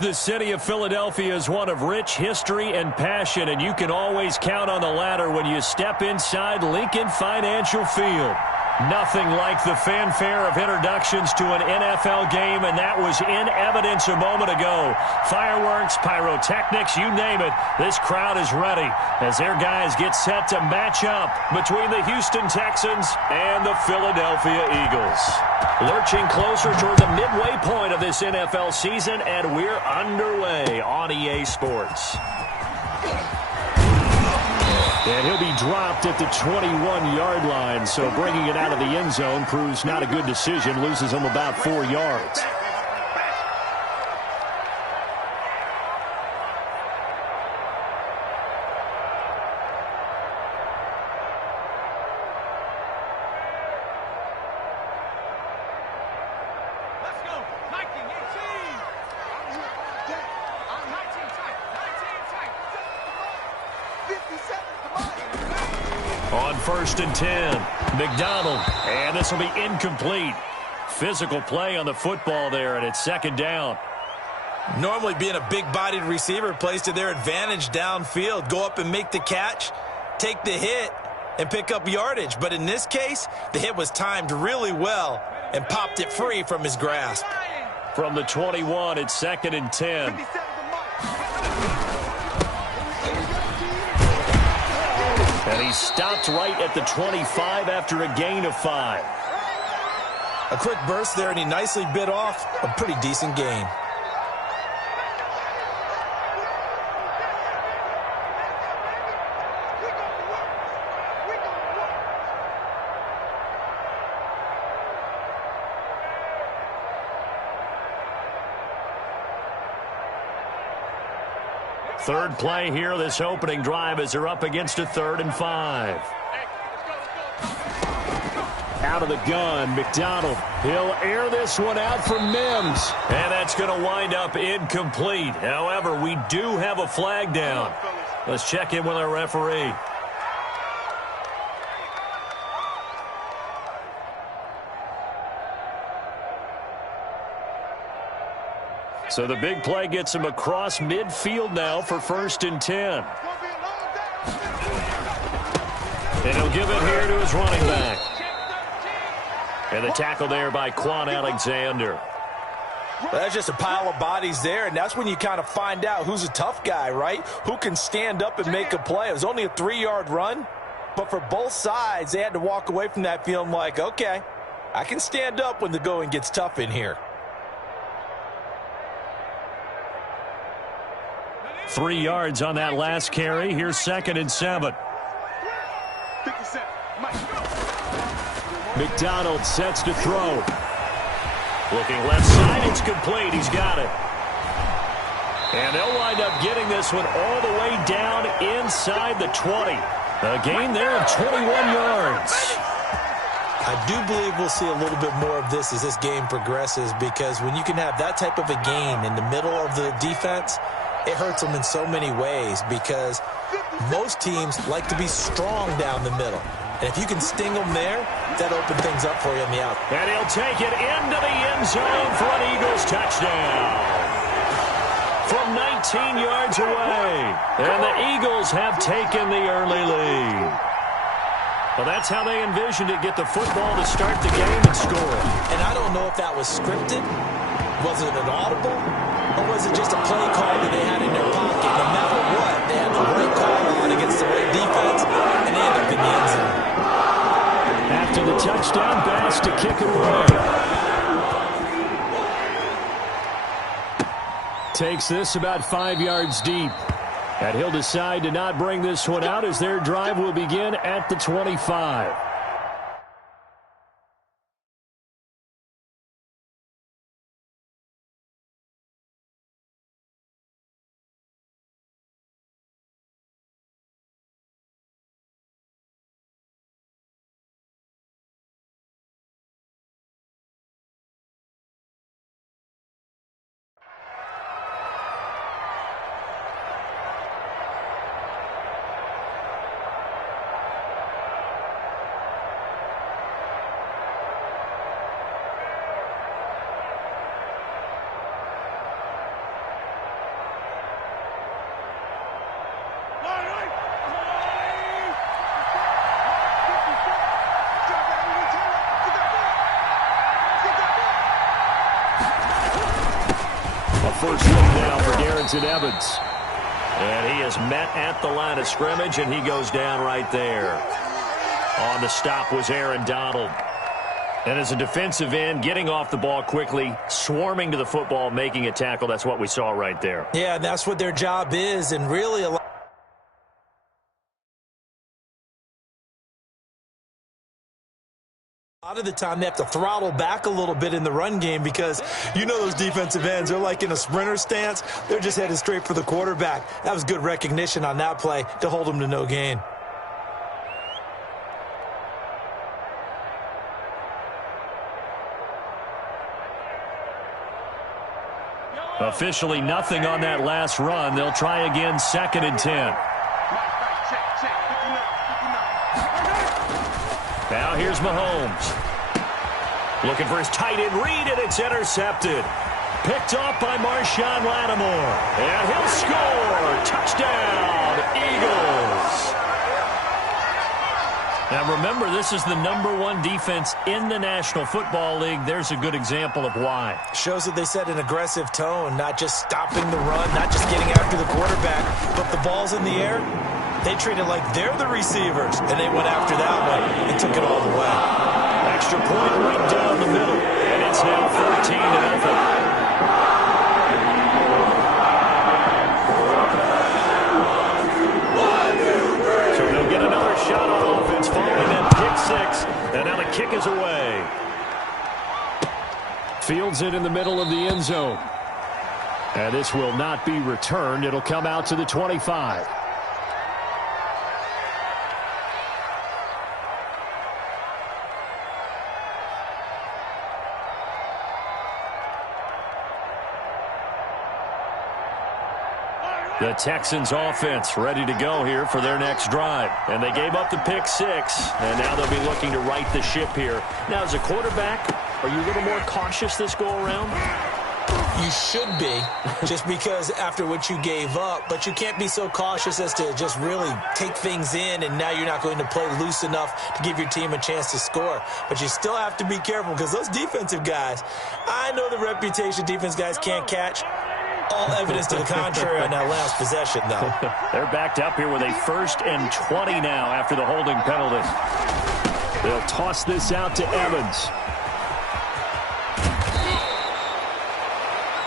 The city of Philadelphia is one of rich history and passion, and you can always count on the latter when you step inside Lincoln Financial Field. Nothing like the fanfare of introductions to an NFL game, and that was in evidence a moment ago. Fireworks, pyrotechnics, you name it. This crowd is ready as their guys get set to match up between the Houston Texans and the Philadelphia Eagles. Lurching closer toward the midway point of this NFL season, and we're underway on EA Sports. And he'll be dropped at the 21-yard line, so bringing it out of the end zone proves not a good decision, loses him about 4 yards. On 1st and 10, McDonald, and this will be incomplete. Physical play on the football there, and it's 2nd down. Normally being a big-bodied receiver plays to their advantage downfield. Go up and make the catch, take the hit, and pick up yardage. But in this case, the hit was timed really well and popped it free from his grasp. From the 21, it's 2nd and 10. And he stopped right at the 25 after a gain of 5. A quick burst there, and he nicely bit off a pretty decent gain. Third play here, this opening drive, as they're up against a 3rd and 5. Out of the gun, McDonald. He'll air this one out for Mims. And that's going to wind up incomplete. However, we do have a flag down. Let's check in with our referee. So the big play gets him across midfield now for 1st and 10. And he'll give it here to his running back. And the tackle there by Quan Alexander. Well, that's just a pile of bodies there, and that's when you kind of find out who's a tough guy, right? Who can stand up and make a play. It was only a 3-yard run, but for both sides, they had to walk away from that feeling like, okay, I can stand up when the going gets tough in here. 3 yards on that last carry. Here's 2nd and 7. McDonald sets to throw. Looking left side, it's complete. He's got it. And they'll wind up getting this one all the way down inside the 20. A gain there of 21 yards. I do believe we'll see a little bit more of this as this game progresses, because when you can have that type of a gain in the middle of the defense, it hurts them in so many ways, because most teams like to be strong down the middle. And if you can sting them there, that opens things up for you on the out. And he'll take it into the end zone for an Eagles touchdown. From 19 yards away. And the Eagles have taken the early lead. Well, that's how they envisioned it. Get the football to start the game and score. And I don't know if that was scripted. Was it an audible? Or was it just a play call that they had in their pocket? No matter what, they had the right call on against the right defense, and they ended up in the end zone. After the touchdown, Bass to kick it away. Takes this about 5 yards deep. And he'll decide to not bring this one out as their drive will begin at the 25. A first look now for Darrington Evans. And he is met at the line of scrimmage, and he goes down right there. On the stop was Aaron Donald. And as a defensive end, getting off the ball quickly, swarming to the football, making a tackle, that's what we saw right there. Yeah, that's what their job is, and really a lot of the time they have to throttle back a little bit in the run game because you know those defensive ends, they're like in a sprinter stance. They're just headed straight for the quarterback. That was good recognition on that play to hold them to no gain. Officially nothing on that last run. They'll try again, 2nd and 10. Now here's Mahomes. Looking for his tight end read, and it's intercepted. Picked off by Marshawn Lattimore. And he'll score. Touchdown, Eagles. Now remember, this is the #1 defense in the National Football League. There's a good example of why. Shows that they set an aggressive tone, not just stopping the run, not just getting after the quarterback, but the ball's in the air. They treat it like they're the receivers, and they went after that one and took it all the way. Extra point right down the middle, and it's now 14-0. Shot on offense following that pick six, and now the kick is away. Fields it in the middle of the end zone. And this will not be returned. It'll come out to the 25. The Texans offense ready to go here for their next drive. And they gave up the pick six, and now they'll be looking to right the ship here. Now, as a quarterback, are you a little more cautious this go-around? You should be, just because after what you gave up, but you can't be so cautious as to just really take things in, and now you're not going to play loose enough to give your team a chance to score. But you still have to be careful because those defensive guys, I know the reputation defense guys can't catch. All evidence to the contrary on that last possession, though. They're backed up here with a 1st and 20 now after the holding penalty. They'll toss this out to Evans.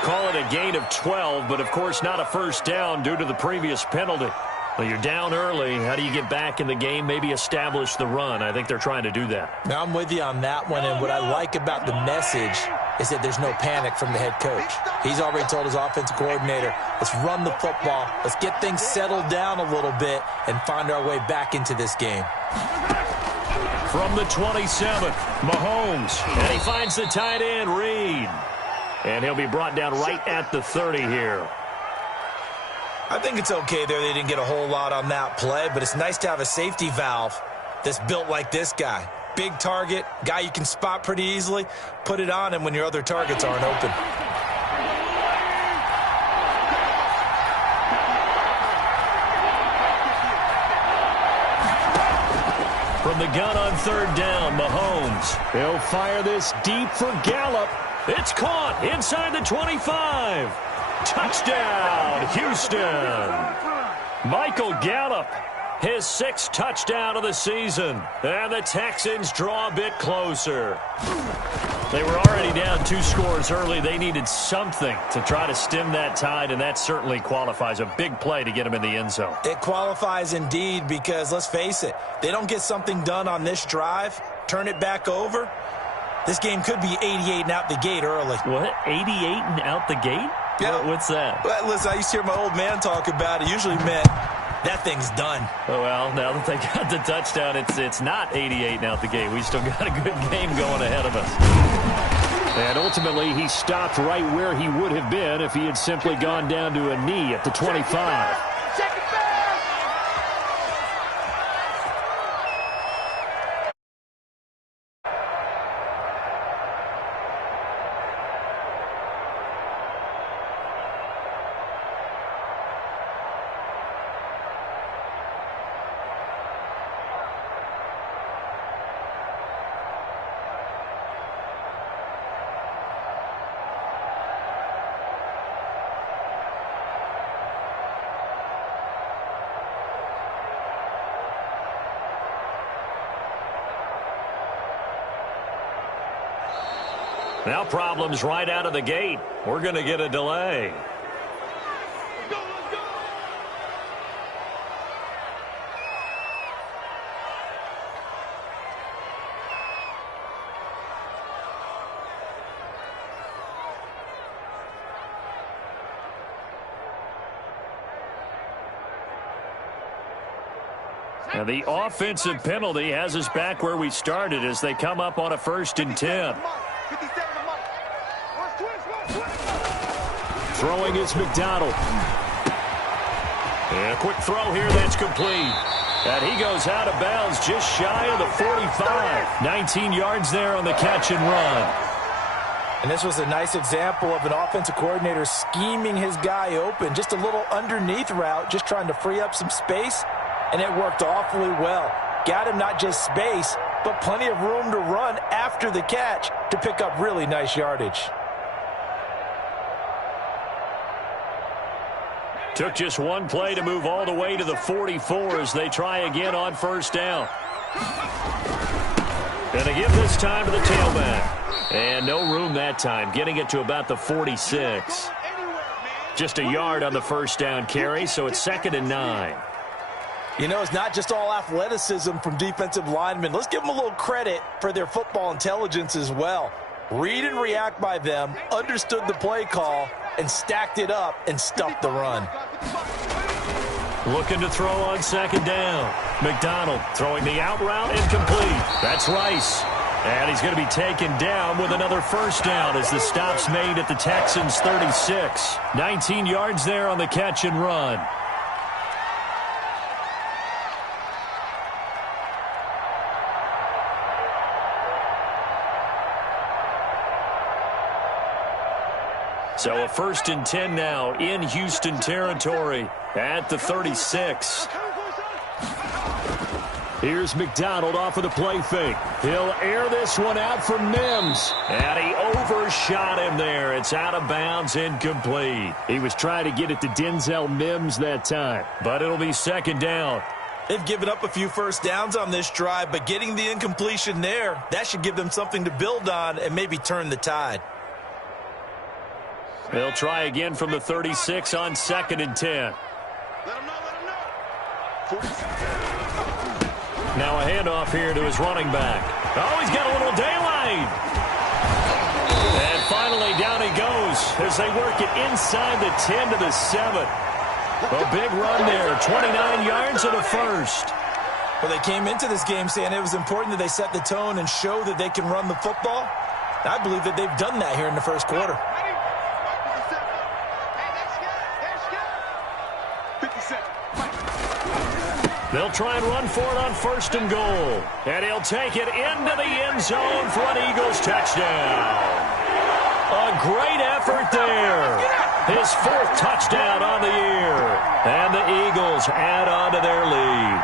Call it a gain of 12, but of course not a first down due to the previous penalty. Well, you're down early. How do you get back in the game, maybe establish the run? I think they're trying to do that. Now, I'm with you on that one, and what I like about the message is that there's no panic from the head coach. He's already told his offensive coordinator, let's run the football, let's get things settled down a little bit and find our way back into this game. From the 27th, Mahomes, and he finds the tight end, Reed. And he'll be brought down right at the 30 here. I think it's okay there. They didn't get a whole lot on that play, but it's nice to have a safety valve that's built like this guy. Big target, guy you can spot pretty easily. Put it on him when your other targets aren't open. From the gun on 3rd down, Mahomes. He'll fire this deep for Gallup. It's caught inside the 25. Touchdown, Houston. Michael Gallup, his 6th touchdown of the season. And the Texans draw a bit closer. They were already down 2 scores early. They needed something to try to stem that tide, and that certainly qualifies. A big play to get them in the end zone. It qualifies indeed because, let's face it, they don't get something done on this drive, turn it back over, this game could be 88 and out the gate early. What? 88 and out the gate? Yeah. What's that? Well, listen, I used to hear my old man talk about it. Usually meant that thing's done. Oh, well, now that they got the touchdown, it's not 88 and out the gate. We still got a good game going ahead of us. And ultimately, he stopped right where he would have been if he had simply gone down to a knee at the 25. Now problems right out of the gate. We're going to get a delay. And the offensive penalty has us back where we started as they come up on a 1st and 10. Throwing is McDonald. And a quick throw here that's complete. And he goes out of bounds just shy of the 45. 19 yards there on the catch and run. And this was a nice example of an offensive coordinator scheming his guy open. Just a little underneath route, just trying to free up some space. And it worked awfully well. Got him not just space, but plenty of room to run after the catch to pick up really nice yardage. Took just one play to move all the way to the 44 as they try again on 1st down. Gonna give this time to the tailback. And no room that time, getting it to about the 46. Just a yard on the 1st down carry, so it's 2nd and 9. You know, it's not just all athleticism from defensive linemen. Let's give them a little credit for their football intelligence as well. Read and react by them, understood the play call, and stacked it up and stuffed the run. Looking to throw on 2nd down. McDonald throwing the out route incomplete. That's Rice. And he's going to be taken down with another 1st down as the stop's made at the Texans' 36. 19 yards there on the catch and run. So a 1st and 10 now in Houston territory at the 36. Here's McDonald off of the play fake. He'll air this one out for Mims. And he overshot him there. It's out of bounds, incomplete. He was trying to get it to Denzel Mims that time, but it'll be 2nd down. They've given up a few 1st downs on this drive, but getting the incompletion there, that should give them something to build on and maybe turn the tide. They'll try again from the 36 on 2nd and 10. Now a handoff here to his running back. Oh, he's got a little daylight. And finally down he goes as they work it inside the 10 to the 7. A big run there, 29 yards and a 1st. Well, they came into this game saying it was important that they set the tone and show that they can run the football. I believe that they've done that here in the 1st quarter. They'll try and run for it on 1st and goal. And he'll take it into the end zone for an Eagles touchdown. A great effort there. His 4th touchdown on the year. And the Eagles add on to their lead.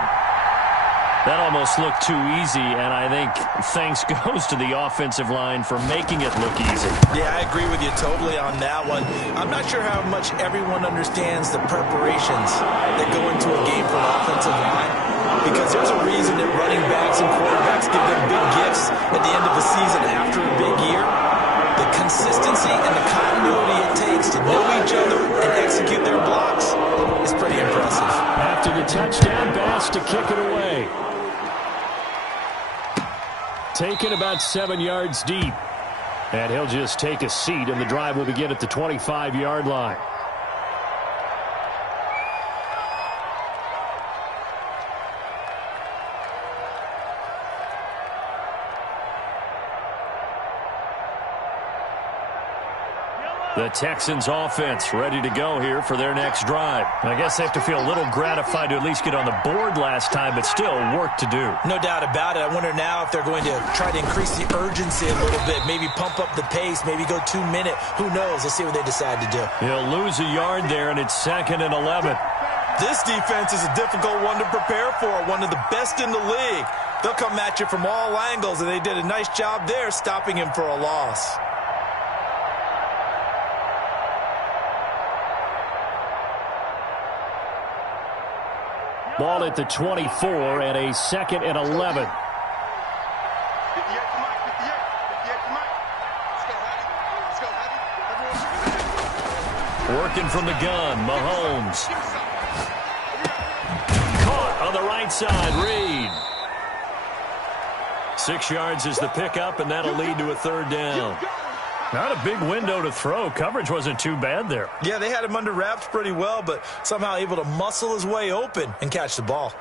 That almost looked too easy, and I think thanks goes to the offensive line for making it look easy. Yeah, I agree with you totally on that one. I'm not sure how much everyone understands the preparations that go into a game for an offensive line, because there's a reason that running backs and quarterbacks give them big gifts at the end of the season after a big year. The consistency and the continuity it takes to know each other and execute their blocks is pretty impressive. After the touchdown, Bass to kick it away. Taken about 7 yards deep. And he'll just take a seat, and the drive will begin at the 25-yard line. The Texans offense ready to go here for their next drive. I guess they have to feel a little gratified to at least get on the board last time, but still work to do. No doubt about it. I wonder now if they're going to try to increase the urgency a little bit, maybe pump up the pace, maybe go 2 minute. Who knows? Let's see what they decide to do. He'll lose a yard there, and it's 2nd and 11. This defense is a difficult one to prepare for, one of the best in the league. They'll come at you from all angles, and they did a nice job there stopping him for a loss. Ball at the 24 and a 2nd and 11. Working from the gun, Mahomes. Caught on the right side, Reed. 6 yards is the pickup, and that'll lead to a third down. Not a big window to throw. Coverage wasn't too bad there. Yeah, they had him under wraps pretty well, but somehow able to muscle his way open and catch the ball.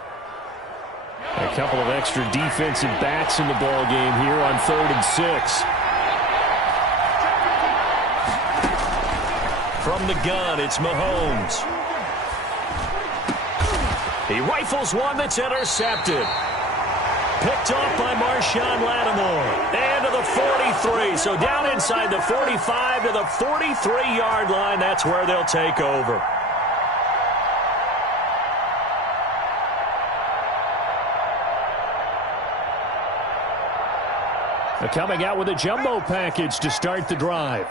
A couple of extra defensive backs in the ball game here on 3rd and 6. From the gun, it's Mahomes. He rifles one that's intercepted. Picked off by Marshawn Lattimore. And to the 43. So down inside the 45 to the 43-yard line. That's where they'll take over. They're coming out with a jumbo package to start the drive.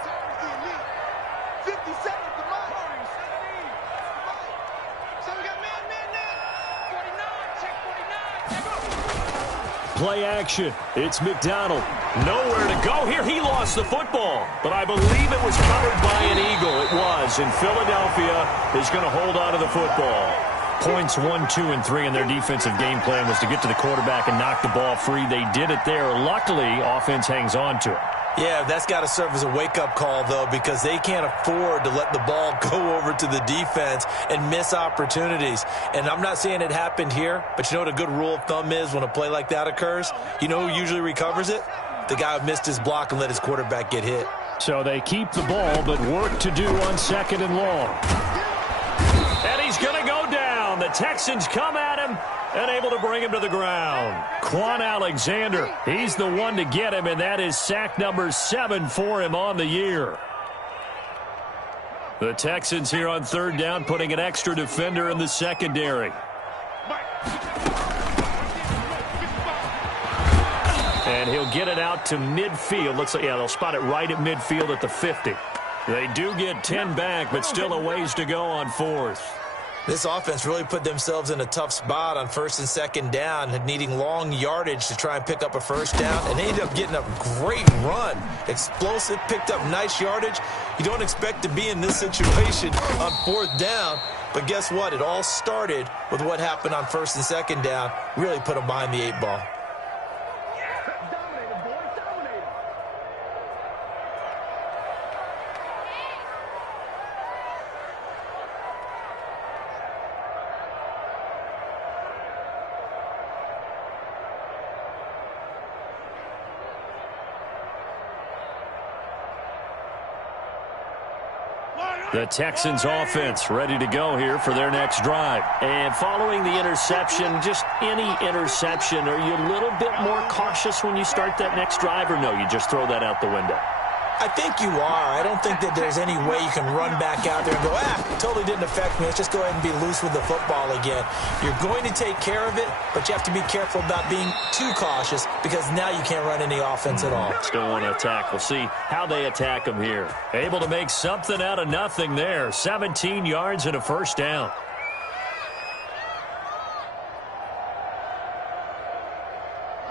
Play action. It's McDonald. Nowhere to go here. He lost the football. But I believe it was covered by an Eagle. It was. And Philadelphia is going to hold on to the football. Points 1, 2, and 3 in their defensive game plan was to get to the quarterback and knock the ball free. They did it there. Luckily, offense hangs on to it. Yeah, that's got to serve as a wake-up call, though, because they can't afford to let the ball go over to the defense and miss opportunities. And I'm not saying it happened here, but you know what a good rule of thumb is when a play like that occurs? You know who usually recovers it? The guy who missed his block and let his quarterback get hit. So they keep the ball, but work to do on 2nd and long. And he's going to go down. The Texans come at him and able to bring him to the ground. Quan Alexander, he's the one to get him, and that is sack number 7 for him on the year. The Texans here on 3rd down, putting an extra defender in the secondary. And he'll get it out to midfield. Looks like, yeah, they'll spot it right at midfield at the 50. They do get 10 back, but still a ways to go on 4th. This offense really put themselves in a tough spot on 1st and 2nd down, needing long yardage to try and pick up a 1st down, and they ended up getting a great run. Explosive, picked up nice yardage. You don't expect to be in this situation on 4th down, but guess what? It all started with what happened on 1st and 2nd down. Really put them behind the 8 ball. The Texans offense ready to go here for their next drive. And following the interception, just any interception, are you a little bit more cautious when you start that next drive, or no, you just throw that out the window? I think you are. I don't think that there's any way you can run back out there and go, totally didn't affect me. Let's just go ahead and be loose with the football again. You're going to take care of it, but you have to be careful about being too cautious because now you can't run any offense at all. Still want to attack. We'll see how they attack them here. Able to make something out of nothing there. 17 yards and a 1st down.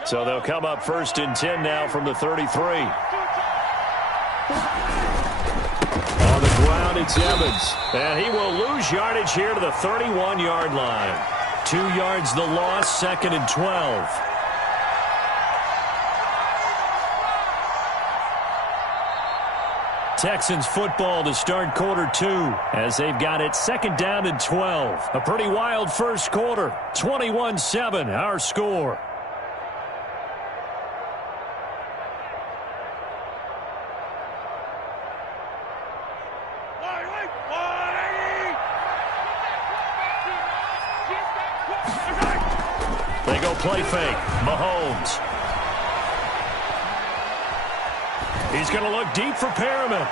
So they'll come up 1st and 10 now from the 33. On the ground, it's Evans. And he will lose yardage here to the 31-yard line. 2 yards the loss, 2nd and 12. Texans football to start quarter 2 as they've got it 2nd down and 12. A pretty wild first quarter. 21-7, our score. They go play fake. Mahomes. He's going to look deep for Perriman.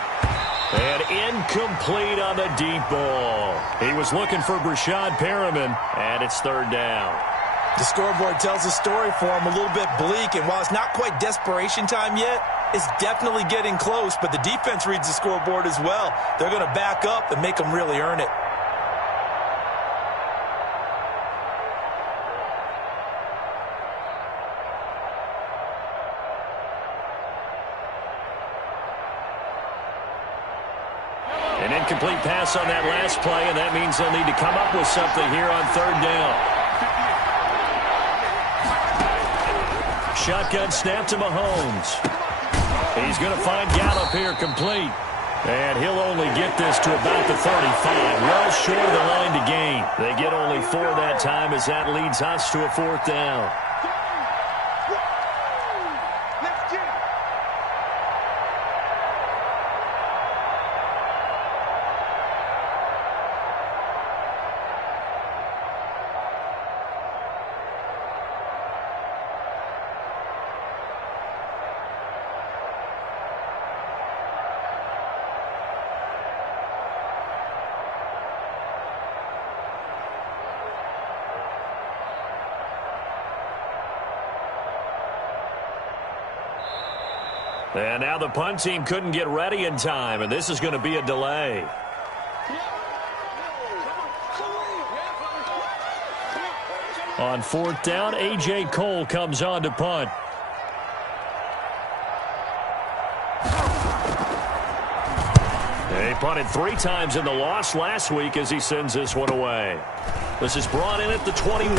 And incomplete on the deep ball. He was looking for Brashad Perriman, and it's 3rd down. The scoreboard tells a story for him, a little bit bleak, and while it's not quite desperation time yet, it's definitely getting close, but the defense reads the scoreboard as well. They're going to back up and make them really earn it. An incomplete pass on that last play, and that means they'll need to come up with something here on third down. Shotgun snap to Mahomes. He's going to find Gallup here complete. And he'll only get this to about the 35. Well short of the line to gain. They get only 4 that time as that leads us to a 4th down. And now the punt team couldn't get ready in time, and this is going to be a delay. On 4th down, A.J. Cole comes on to punt. He punted 3 times in the loss last week as he sends this one away. This is brought in at the 21.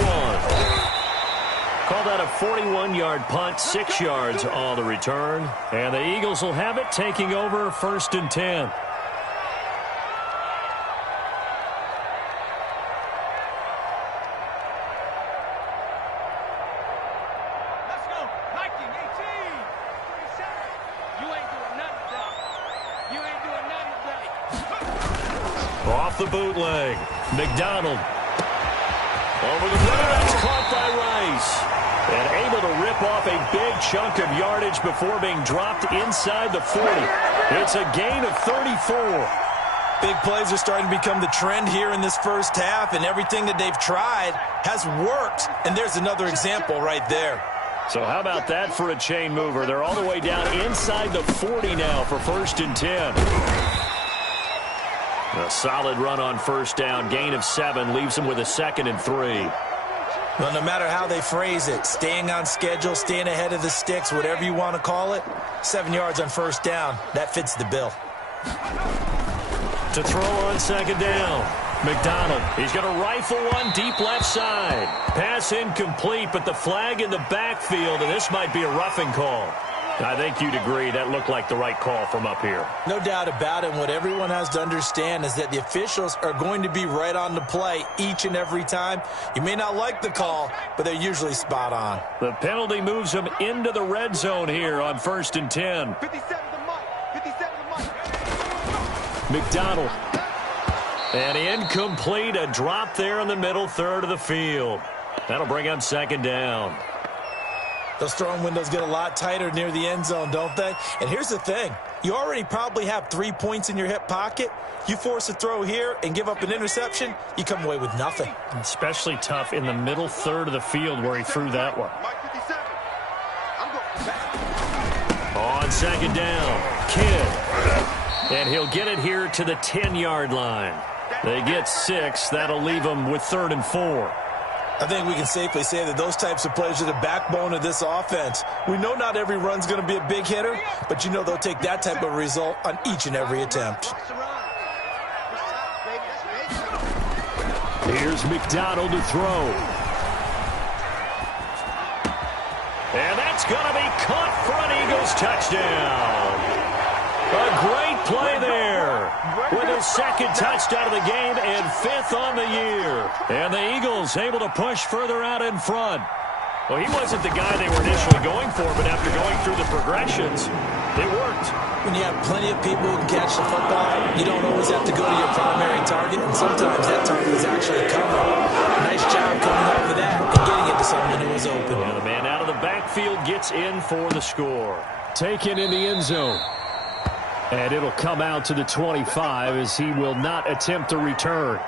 Call that a 41-yard punt, 6 yards on the return. And the Eagles will have it, taking over 1st and 10. Let's go. 19, 18, 27. You ain't doing nothing, Doc. You ain't doing nothing, Doc. Off the bootleg. McDonald. Over the middle, that's caught by Rice. And able to rip off a big chunk of yardage before being dropped inside the 40. It's a gain of 34. Big plays are starting to become the trend here in this first half, and everything that they've tried has worked. And there's another example right there. So how about that for a chain mover? They're all the way down inside the 40 now for 1st and 10. A solid run on 1st down. Gain of 7 leaves them with a 2nd and 3. Well, no matter how they phrase it, staying on schedule, staying ahead of the sticks, whatever you want to call it, 7 yards on 1st down, that fits the bill. To throw on 2nd down, McDonald. He's going to rifle one deep left side. Pass incomplete, but the flag in the backfield, and this might be a roughing call. I think you'd agree that looked like the right call from up here. No doubt about it. What everyone has to understand is that the officials are going to be right on the play each and every time. You may not like the call, but they're usually spot on. The penalty moves them into the red zone here on 1st and 10. 57 to Mike. 57 to Mike. McDonald. And incomplete. A drop there in the middle third of the field. That'll bring up 2nd down. Those throwing windows get a lot tighter near the end zone, don't they? And here's the thing. You already probably have 3 points in your hip pocket. You force a throw here and give up an interception, you come away with nothing. Especially tough in the middle third of the field where he threw that one. Mike 57. I'm going back. On 2nd down, Kidd. And he'll get it here to the 10-yard line. They get 6. That'll leave them with 3rd and 4. I think we can safely say that those types of plays are the backbone of this offense. We know not every run's going to be a big hitter, but you know they'll take that type of result on each and every attempt. Here's McDonald to throw. And that's going to be caught for an Eagles touchdown. A great play there with his 2nd touchdown of the game and 5th on the year. And the Eagles able to push further out in front. Well, he wasn't the guy they were initially going for, but after going through the progressions, it worked. When you have plenty of people who can catch the football, you don't always have to go to your primary target, and sometimes that target is actually covered. Nice job coming up with that and getting it to someone who was open. And the man out of the backfield gets in for the score. Taken in the end zone. And it'll come out to the 25 as he will not attempt to return.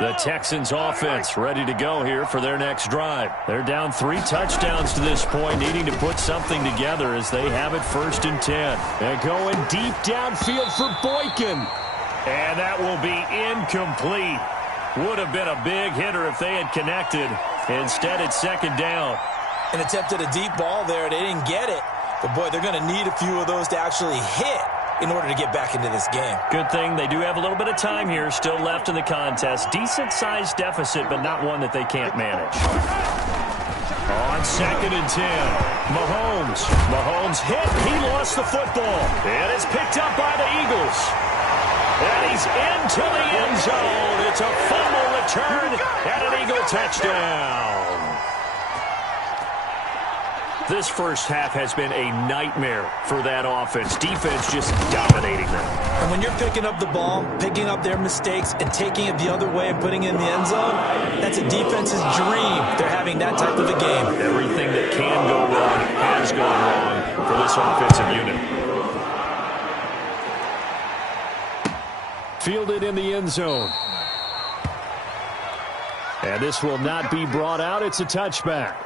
The Texans offense ready to go here for their next drive. They're down 3 touchdowns to this point, needing to put something together as they have it 1st and 10. And going deep downfield for Boykin. And that will be incomplete. Would have been a big hitter if they had connected. Instead, it's second down. An attempt at a deep ball there. They didn't get it. But, boy, they're going to need a few of those to actually hit in order to get back into this game. Good thing they do have a little bit of time here still left in the contest. Decent-sized deficit, but not one that they can't manage. On second and 10, Mahomes hit. He lost the football. And it's picked up by the Eagles. And he's into the end zone. It's a fumble return and an Eagle touchdown. This first half has been a nightmare for that offense. Defense just dominating them. And when you're picking up the ball, picking up their mistakes, and taking it the other way and putting it in the end zone, that's a defense's dream. They're having that type of a game. Everything that can go wrong has gone wrong for this offensive unit. Fielded in the end zone. And this will not be brought out. It's a touchback.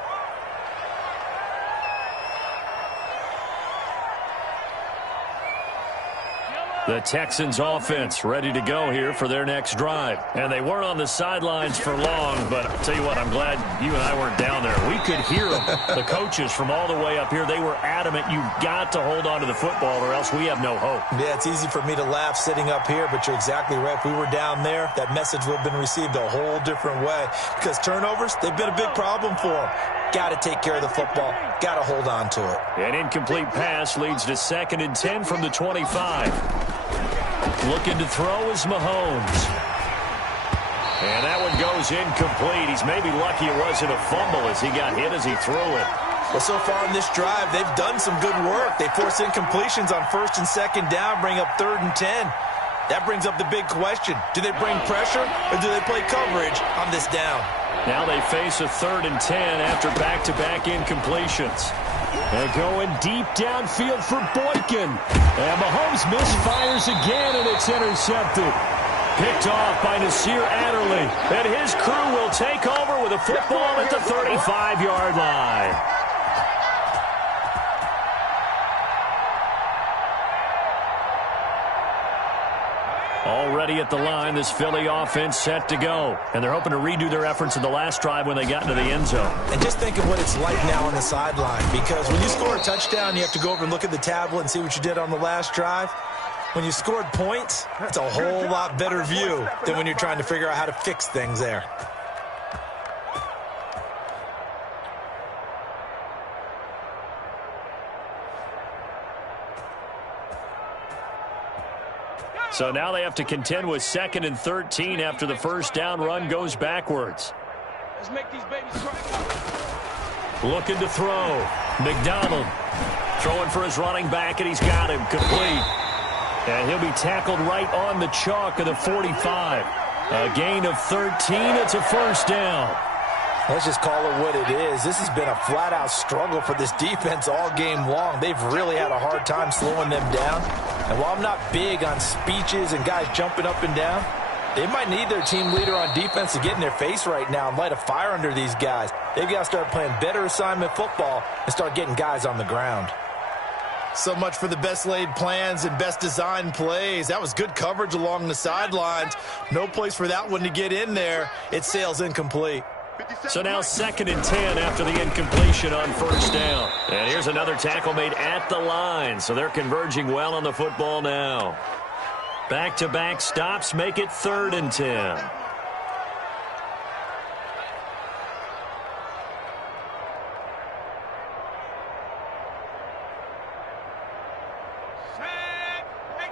The Texans offense ready to go here for their next drive. And they weren't on the sidelines for long, but I'll tell you what, I'm glad you and I weren't down there. We could hear them. The coaches from all the way up here, they were adamant, you've got to hold on to the football or else we have no hope. Yeah, it's easy for me to laugh sitting up here, but you're exactly right. If we were down there, that message would have been received a whole different way. Because turnovers, they've been a big problem for them. Got to take care of the football. Got to hold on to it. An incomplete pass leads to second and 10 from the 25. Looking to throw is Mahomes. And that one goes incomplete. He's maybe lucky it wasn't a fumble as he got hit as he threw it. Well, so far in this drive, they've done some good work. They force incompletions on first and second down, bring up third and 10. That brings up the big question. Do they bring pressure or do they play coverage on this down? Now they face a third and 10 after back-to-back incompletions. They're going deep downfield for Boykin. And Mahomes misfires again, and it's intercepted. Picked off by Nasir Adderley. And his crew will take over with a football at the 35-yard line. Already at the line, this Philly offense set to go. And they're hoping to redo their efforts in the last drive when they got into the end zone. And just think of what it's like now on the sideline. Because when you score a touchdown, you have to go over and look at the tablet and see what you did on the last drive. When you scored points, it's a whole lot better view than when you're trying to figure out how to fix things there. So now they have to contend with second and 13 after the first down run goes backwards. Let's make these babies cry. Looking to throw. McDonald throwing for his running back, and he's got him complete. And he'll be tackled right on the chalk of the 45. A gain of 13. It's a first down. Let's just call it what it is. This has been a flat-out struggle for this defense all game long. They've really had a hard time slowing them down. And while I'm not big on speeches and guys jumping up and down, they might need their team leader on defense to get in their face right now and light a fire under these guys. They've got to start playing better assignment football and start getting guys on the ground. So much for the best laid plans and best designed plays. That was good coverage along the sidelines. No place for that one to get in there. It sails incomplete. So now second and 10 after the incompletion on first down. And here's another tackle made at the line. So they're converging well on the football now. Back-to-back stops make it third and 10. Set.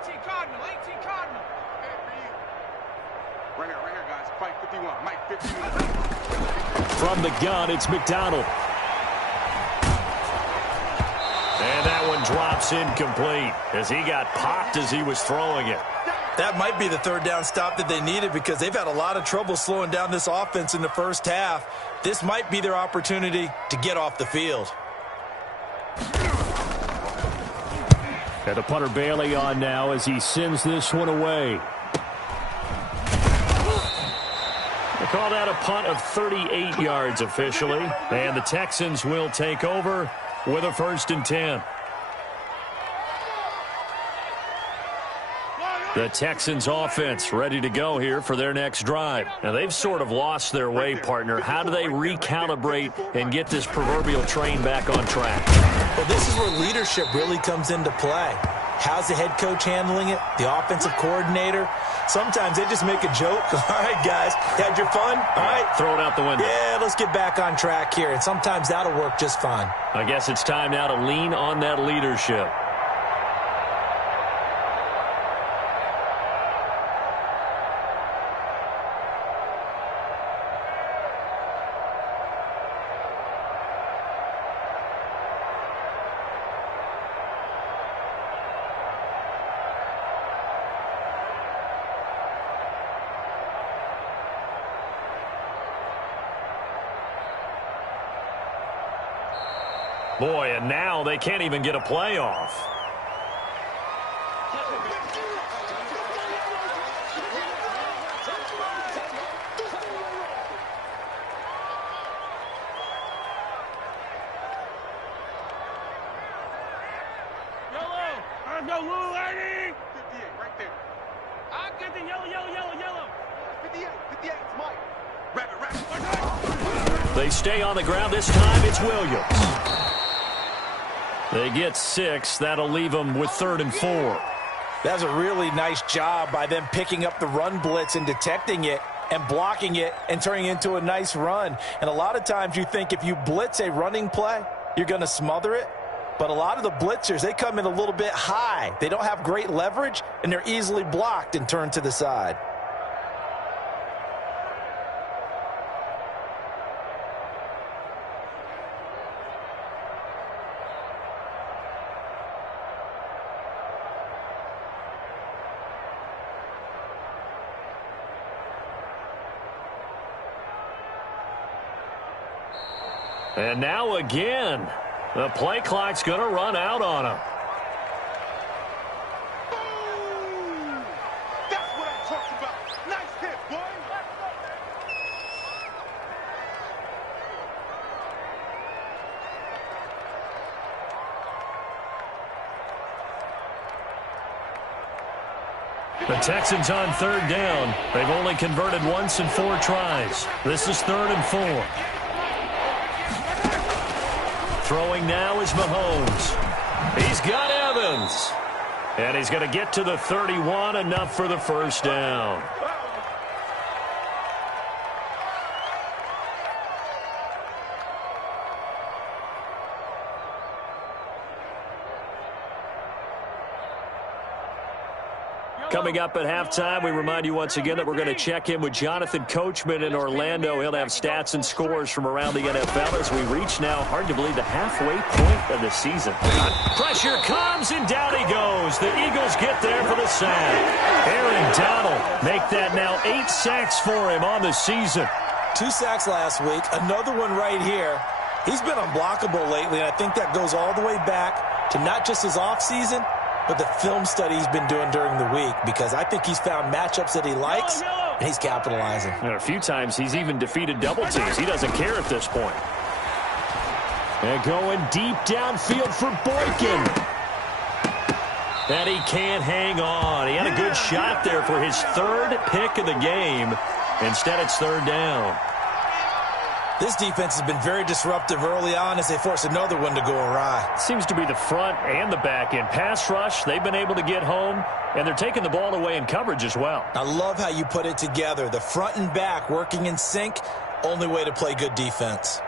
18 Cardinal. 18 Cardinal. Right here, guys. Fight 51. Mike 51. From the gun, it's McDonald. And that one drops incomplete as he got popped as he was throwing it. That might be the third down stop that they needed because they've had a lot of trouble slowing down this offense in the first half. This might be their opportunity to get off the field. And the punter Bailey on now as he sends this one away. They call that a punt of 38 yards officially. And the Texans will take over with a first and 10. The Texans offense ready to go here for their next drive. Now, they've sort of lost their way, partner. How do they recalibrate and get this proverbial train back on track? Well, this is where leadership really comes into play. How's the head coach handling it? The offensive coordinator? Sometimes they just make a joke. All right, guys, had your fun? All right. Throw it out the window. Yeah, let's get back on track here. And sometimes that'll work just fine. I guess it's time now to lean on that leadership. Boy, and now they can't even get a playoff. Yellow. Let's go, Lou, lady. 58, right there. I get the yellow. 58, it's Mike. Rabbit. They stay on the ground. This time it's Williams. They get 6. That'll leave them with 3rd and 4. That's a really nice job by them picking up the run blitz and detecting it and blocking it and turning it into a nice run. And a lot of times you think if you blitz a running play, you're going to smother it. But a lot of the blitzers, they come in a little bit high. They don't have great leverage, and they're easily blocked and turned to the side. And now again, the play clock's going to run out on him. Boom! That's what I'm talking about. Nice hit, boy. The Texans on 3rd down. They've only converted once in 4 tries. This is 3rd and 4. Throwing now is Mahomes. He's got Evans. And he's going to get to the 31, enough for the first down. Coming up at halftime, we remind you once again that we're going to check in with Jonathan Coachman in Orlando. He'll have stats and scores from around the NFL as we reach now, hard to believe, the halfway point of the season. Pressure comes, and down he goes. The Eagles get there for the sack. Aaron Donald make that now 8 sacks for him on the season. 2 sacks last week, another one right here. He's been unblockable lately, and I think that goes all the way back to not just his offseason, but the film study he's been doing during the week, because I think he's found matchups that he likes, and he's capitalizing. And a few times he's even defeated double teams. He doesn't care at this point. And going deep downfield for Boykin. And he can't hang on. He had a good shot there for his 3rd pick of the game. Instead, it's 3rd down. This defense has been very disruptive early on as they force another one to go awry. Seems to be the front and the back end. Pass rush, they've been able to get home, and they're taking the ball away in coverage as well. I love how you put it together. The front and back working in sync, only way to play good defense.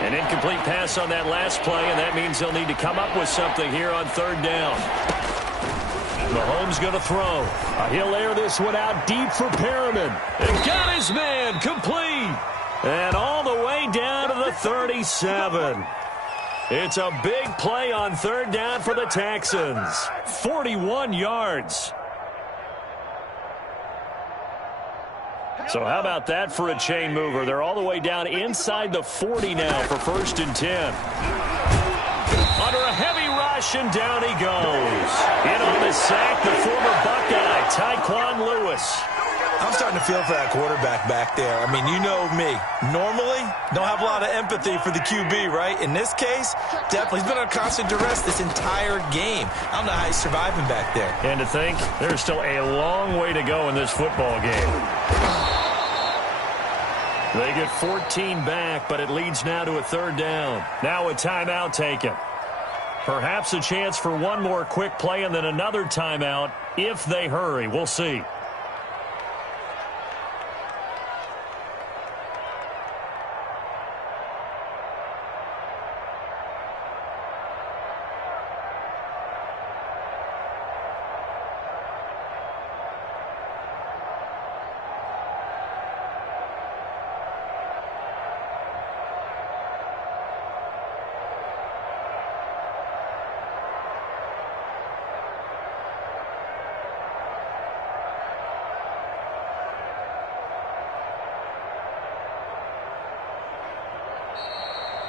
An incomplete pass on that last play, and that means they'll need to come up with something here on 3rd down. Mahomes going to throw. He'll air this one out deep for Perriman. And got his man complete. And all the way down to the 37. It's a big play on 3rd down for the Texans. 41 yards. So how about that for a chain mover? They're all the way down inside the 40 now for 1st and 10. Under a heavy rush, and down he goes. In on the sack, the former Buckeye, Tyquan Lewis. I'm starting to feel for that quarterback back there. I mean, you know me. Normally, don't have a lot of empathy for the QB, right? In this case, definitely. He's been under constant duress this entire game. I don't know how he's surviving back there. And to think, there's still a long way to go in this football game. They get 14 back, but it leads now to a third down. Now a timeout taken. Perhaps a chance for one more quick play and then another timeout if they hurry. We'll see.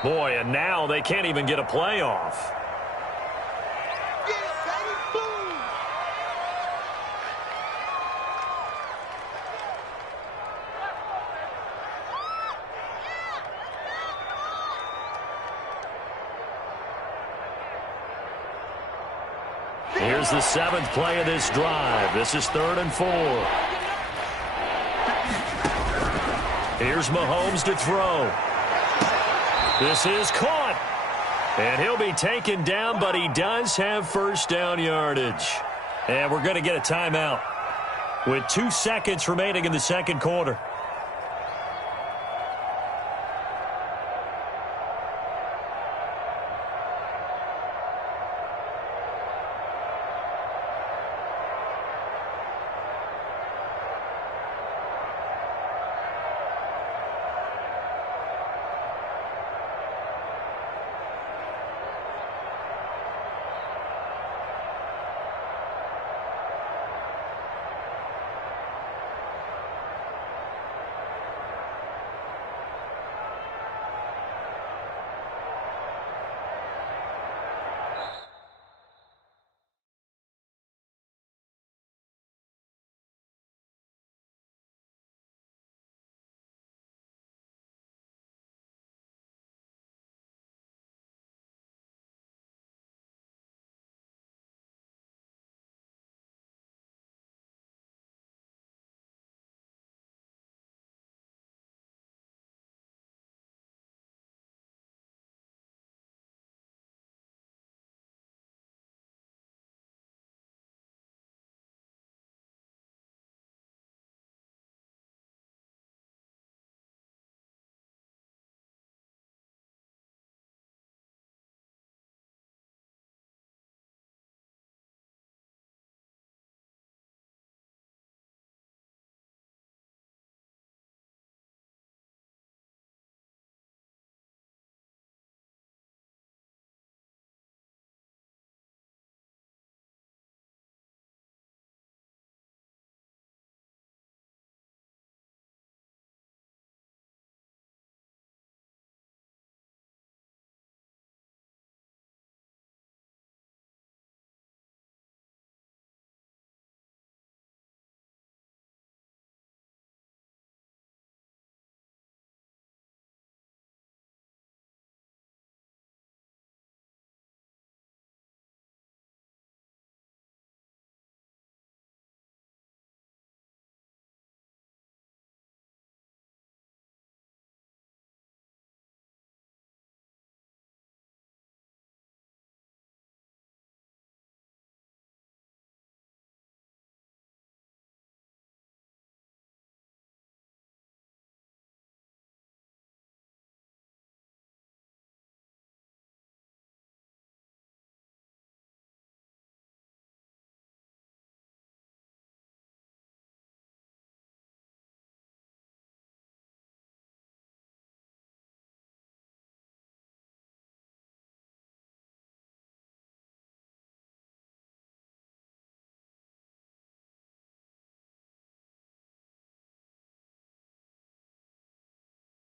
Boy, and now they can't even get a playoff. Here's the 7th play of this drive. This is 3rd and 4. Here's Mahomes to throw. This is caught. And he'll be taken down, but he does have first down yardage. And we're going to get a timeout with 2 seconds remaining in the second quarter.